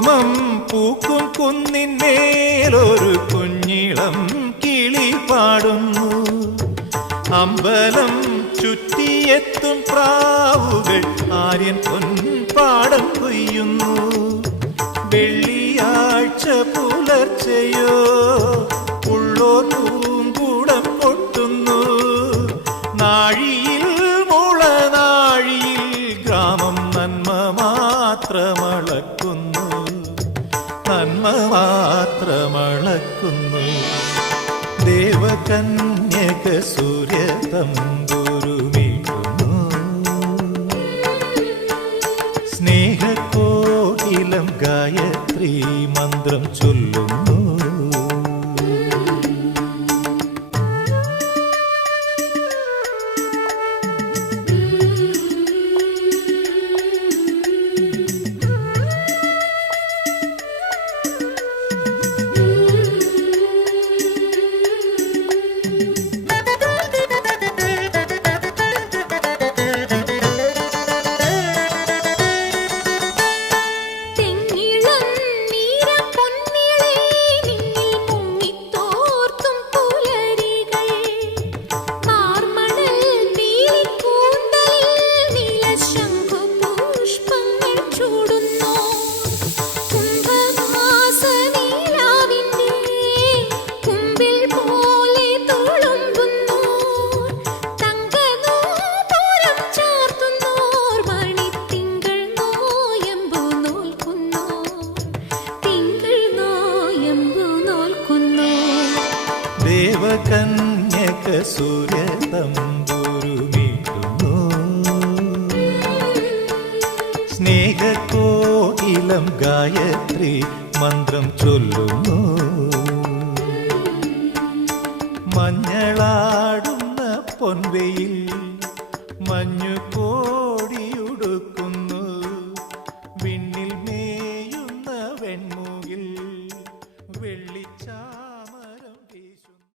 കുങ്കുമം പൂക്കും കുന്നിന്മേലൊരു കുഞ്ഞിളം കിളി പാടുന്നു. അമ്പലം ചുറ്റിയെത്തും പ്രാവുകൾ ആര്യൻ പൊൻപാടം കൊയ്യുന്നു. വെള്ളിയാഴ്ച പുലർച്ചയോ ഉള്ളോ പൂങ്കൂടം കൊട്ടുന്നു. നാഴിയിൽ മുളനാഴിയിൽ ഗ്രാമം നന്മ മാത്രമളക്കുന്നു, നന്മ മാത്രമളക്കുന്നു. ദേവകന്യക സൂര്യ തമ്പുരുമീട്ടുന്നു. സ്നേഹക്കോകിലം ഗായത്രി മന്ത്രം ചൊല്ലുന്നു. ദേവകന്യക സൂര്യ തമ്പുരുമീട്ടുന്നു. സ്നേഹക്കോകിലം ഗായത്രി മന്ത്രം ചൊല്ലുന്നു. മഞ്ഞളാടുന്ന പൊൻവെയിൽ